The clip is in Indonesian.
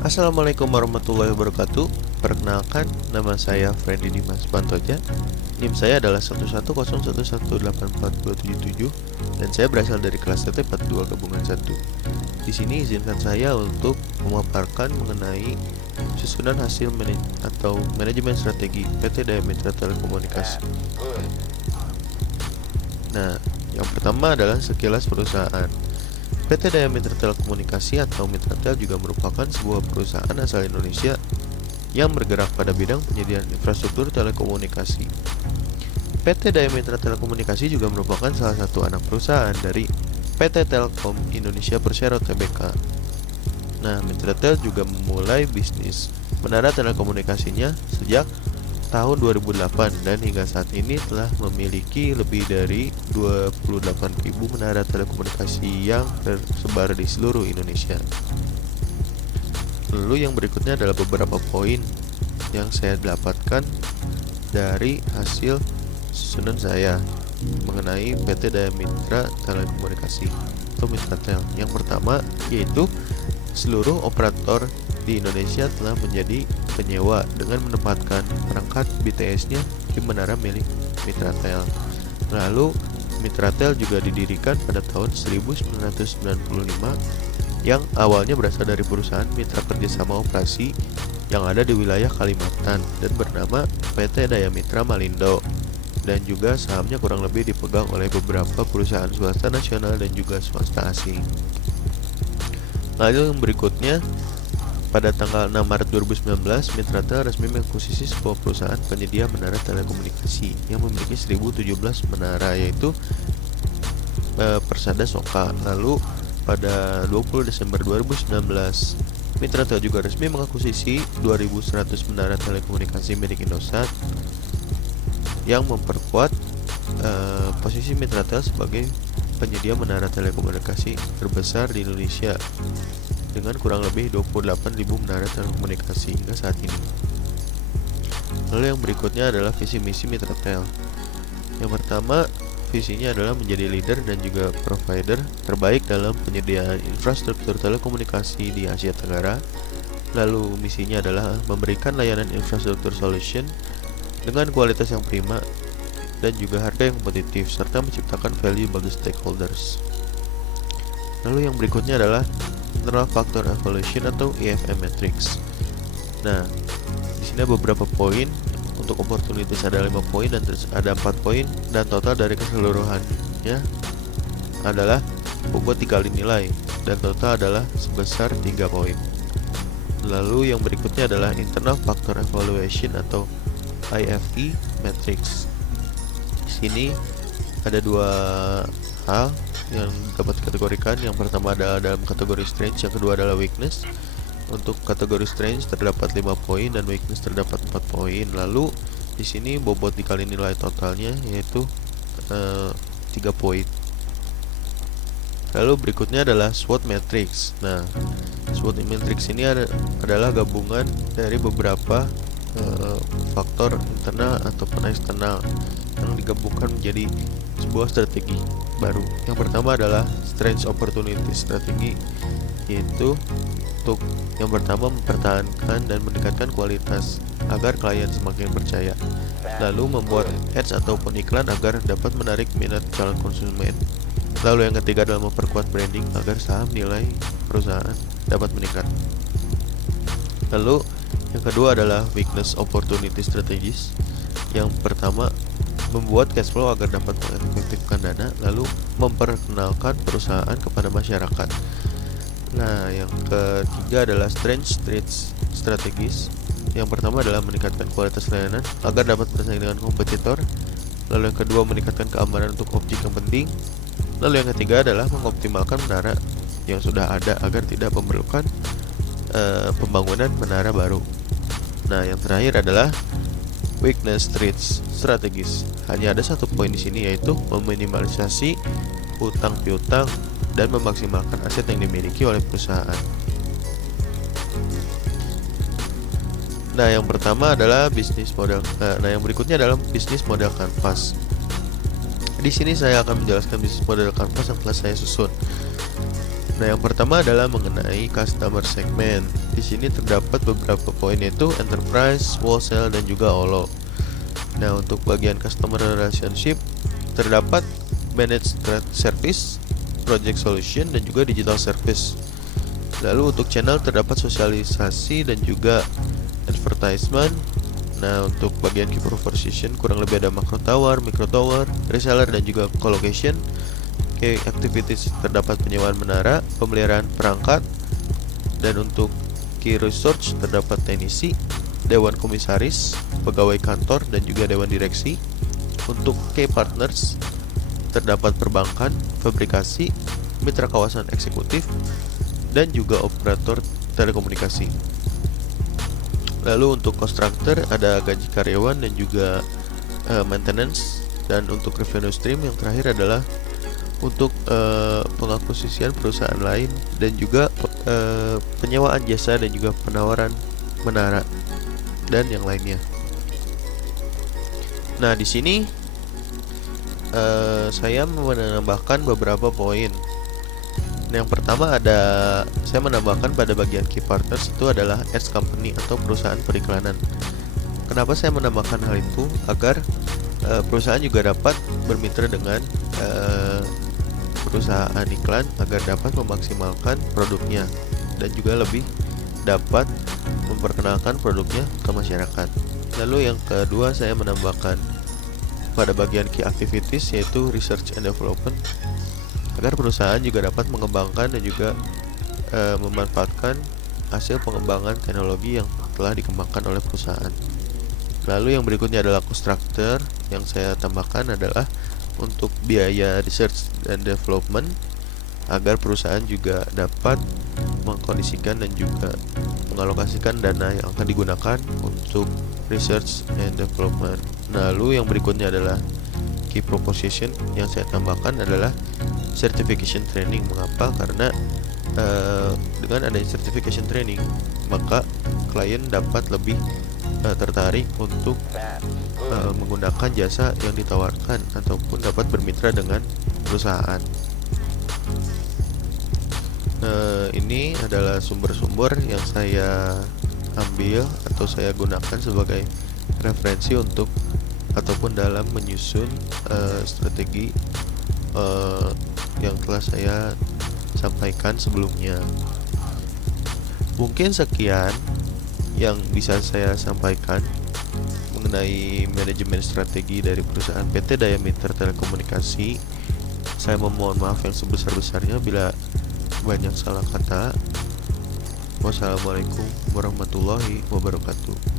Assalamualaikum warahmatullahi wabarakatuh. Perkenalkan, nama saya Freddy Dimas Pantoja. NIM saya adalah 11011184277 dan saya berasal dari kelas TT42 gabungan 1. Di sini izinkan saya untuk memaparkan mengenai susunan hasil atau manajemen strategi PT Daya Mitra Telekomunikasi. Nah, yang pertama adalah sekilas perusahaan. PT Daya Mitra Telekomunikasi atau Mitratel juga merupakan sebuah perusahaan asal Indonesia yang bergerak pada bidang penyediaan infrastruktur telekomunikasi. PT Daya Mitra Telekomunikasi juga merupakan salah satu anak perusahaan dari PT Telkom Indonesia Persero Tbk. Nah, Mitratel juga memulai bisnis menara telekomunikasinya sejak tahun 2008 dan hingga saat ini telah memiliki lebih dari 28.000 menara telekomunikasi yang tersebar di seluruh Indonesia. Lalu yang berikutnya adalah beberapa poin yang saya dapatkan dari hasil susunan saya mengenai PT Daya Mitra Telekomunikasi atau Mitratel. Yang pertama yaitu seluruh operator di Indonesia telah menjadi penyewa dengan menempatkan perangkat BTS-nya di menara milik Mitratel. Lalu Mitratel juga didirikan pada tahun 1995 yang awalnya berasal dari perusahaan mitra kerjasama operasi yang ada di wilayah Kalimantan dan bernama PT Daya Mitra Malindo, dan juga sahamnya kurang lebih dipegang oleh beberapa perusahaan swasta nasional dan juga swasta asing. Lalu yang berikutnya, pada tanggal 6 Maret 2019, Mitratel resmi mengakuisisi sebuah perusahaan penyedia menara telekomunikasi yang memiliki 1017 menara, yaitu Persada Soka. Lalu pada 20 Desember 2019, Mitratel juga resmi mengakuisisi 2100 menara telekomunikasi milik Indosat yang memperkuat posisi Mitratel sebagai penyedia menara telekomunikasi terbesar di Indonesia dengan kurang lebih 28.000 menara telekomunikasi hingga saat ini. Lalu yang berikutnya adalah visi misi Mitratel. Yang pertama, visinya adalah menjadi leader dan juga provider terbaik dalam penyediaan infrastruktur telekomunikasi di Asia Tenggara. Lalu misinya adalah memberikan layanan infrastruktur solution dengan kualitas yang prima dan juga harga yang kompetitif serta menciptakan value bagi stakeholders. Lalu yang berikutnya adalah Internal Factor Evaluation atau IFM Matrix. Nah, di sini ada beberapa poin. Untuk opportunities ada 5 poin dan ada 4 poin, dan total dari keseluruhannya adalah bobot 3 kali nilai dan total adalah sebesar 3 poin. Lalu yang berikutnya adalah Internal Factor Evaluation atau IFE Matrix. Di sini ada 2 hal yang dapat dikategorikan. Yang pertama adalah dalam kategori strength, yang kedua adalah weakness. Untuk kategori strength terdapat 5 poin dan weakness terdapat 4 poin. Lalu di sini bobot dikali nilai totalnya yaitu 3 poin. Lalu berikutnya adalah SWOT matrix. Nah, SWOT matrix ini adalah gabungan dari beberapa faktor internal ataupun eksternal yang digabungkan menjadi sebuah strategi baru. Yang pertama adalah strength opportunity strategi, yaitu untuk yang pertama mempertahankan dan meningkatkan kualitas agar klien semakin percaya. Lalu membuat ads ataupun iklan agar dapat menarik minat calon konsumen. Lalu yang ketiga adalah memperkuat branding agar saham nilai perusahaan dapat meningkat. Lalu yang kedua adalah weakness opportunity strategies. Yang pertama, membuat cash flow agar dapat mengefektifkan dana, lalu memperkenalkan perusahaan kepada masyarakat. Nah, yang ketiga adalah strength strategies. Yang pertama adalah meningkatkan kualitas layanan agar dapat bersaing dengan kompetitor. Lalu yang kedua, meningkatkan keamanan untuk objek yang penting. Lalu yang ketiga adalah mengoptimalkan menara yang sudah ada agar tidak memerlukan pembangunan menara baru. Nah, yang terakhir adalah weakness strategies. Hanya ada 1 poin di sini, yaitu meminimalisasi utang piutang dan memaksimalkan aset yang dimiliki oleh perusahaan. Nah, yang pertama adalah bisnis model. Nah, yang berikutnya adalah bisnis model kanvas. Di sini saya akan menjelaskan bisnis model kanvas yang telah saya susun. Nah, yang pertama adalah mengenai customer segment. Di sini terdapat beberapa poin, yaitu enterprise, wholesale, dan juga OLO. Nah, untuk bagian customer relationship terdapat managed service, project solution, dan juga digital service. Lalu untuk channel terdapat sosialisasi dan juga advertisement. Nah, untuk bagian key proposition kurang lebih ada macro tower, micro tower, reseller, dan juga colocation. Key activities terdapat penyewaan menara, pemeliharaan perangkat, dan untuk key research terdapat teknisi, dewan komisaris, pegawai kantor, dan juga dewan direksi. Untuk key partners terdapat perbankan, fabrikasi, mitra kawasan eksekutif, dan juga operator telekomunikasi. Lalu untuk kontraktor ada gaji karyawan dan juga maintenance. Dan untuk revenue stream yang terakhir adalah untuk pengakuisisian perusahaan lain dan juga penyewaan jasa dan juga penawaran menara dan yang lainnya. Nah, di sini saya menambahkan beberapa poin. Yang pertama saya menambahkan pada bagian key partners itu adalah ads company atau perusahaan periklanan. Kenapa saya menambahkan hal itu? Agar perusahaan juga dapat bermitra dengan perusahaan iklan agar dapat memaksimalkan produknya dan juga lebih dapat memperkenalkan produknya ke masyarakat. Lalu yang kedua, saya menambahkan pada bagian key activities, yaitu research and development, agar perusahaan juga dapat mengembangkan dan juga memanfaatkan hasil pengembangan teknologi yang telah dikembangkan oleh perusahaan. Lalu yang berikutnya adalah kontraktor. Yang saya tambahkan adalah untuk biaya research dan development, agar perusahaan juga dapat mengkondisikan dan juga mengalokasikan dana yang akan digunakan untuk research and development. Lalu yang berikutnya adalah key proposition. Yang saya tambahkan adalah certification training. Mengapa? Karena dengan adanya certification training, maka klien dapat lebih tertarik untuk menggunakan jasa yang ditawarkan ataupun dapat bermitra dengan perusahaan. Ini adalah sumber-sumber yang saya ambil atau saya gunakan sebagai referensi untuk ataupun dalam menyusun strategi yang telah saya sampaikan sebelumnya. Mungkin sekian yang bisa saya sampaikan mengenai manajemen strategi dari perusahaan PT Daya Mitra Telekomunikasi. Saya memohon maaf yang sebesar-besarnya bila banyak salah kata. Wassalamualaikum warahmatullahi wabarakatuh.